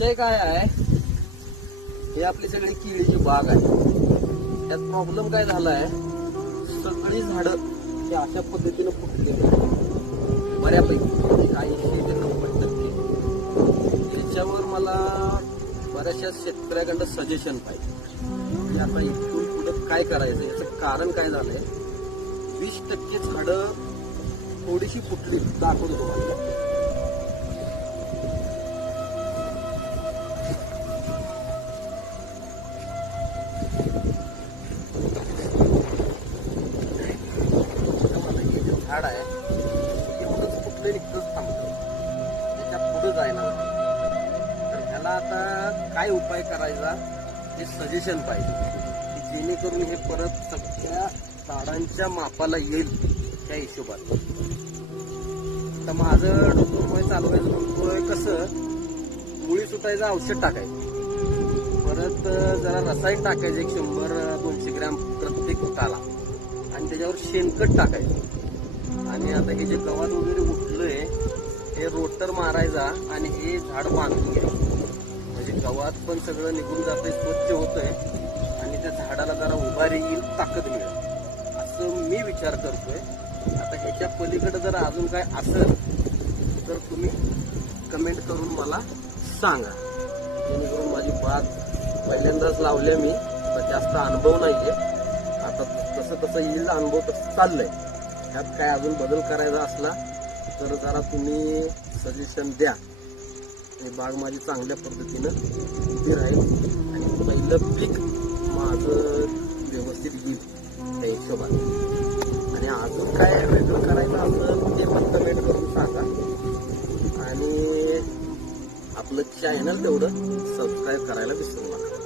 विषय काय आहे, हे आपली सगळी केळीची बाग आहे. त्यात प्रॉब्लेम काय झालाय, सगळी झाडं ही अशा पद्धतीनं फुटलेली आहेत बऱ्यापैकी, काही ते 90%. त्याच्यावर मला बऱ्याचशा शेतकऱ्याकडं सजेशन पाहिजे की आता इथून पुढे काय करायचं. याचं कारण काय झालंय, 20% झाडं थोडीशी फुटली. दाखवतो तुम्हाला. झाड आहे एवढंच कुठलं निघतच थांबतं, त्याच्या पुढे जायला. तर ह्याला आता काय उपाय करायचा हे सजेशन पाहिजे की जेणेकरून हे परत सगळ्या झाडांच्या मापाला येईल त्या हिशोबात. तर माझं डोकं चालवायचं म्हणतोय कसं, मुळी सुटायचं औषध टाकायचं, परत जरा रसायन टाकायचं 100-200 ग्रॅम प्रत्येक फुटाला, आणि त्याच्यावर शेणखत टाकायचं. आणि आता हे जे गवत वगैरे उठलंय हे रोटर मारायचा आणि हे झाड बांधून घ्यायचं, म्हणजे गवत पण सगळं निघून जातंय, स्वच्छ होतंय आणि त्या झाडाला जरा उभारी येईल, ताकद मिळेल असं मी विचार करतोय. आता ह्याच्या पलीकडे जर अजून काय असेल तर तुम्ही कमेंट करून मला सांगा, जेणेकरून माझी बाग पहिल्यांदाच लावल्या मी, तर जास्त अनुभव नाहीये. आता तसं तसं येईल अनुभव, तसं चाललंय. त्यात काय अजून बदल करायचा असला तर जरा तुम्ही सजेशन द्या. ही बाग माझी चांगल्या पद्धतीनं उभी राहील आणि पहिलं पीक माझं व्यवस्थित येईल त्या हिशोबाने. आणि अजून काय वेगळं करायचं असं ते पण कमेंट करून सांगा. आणि आपलं चॅनल तेवढं सबस्क्राईब करायला विसरू नका.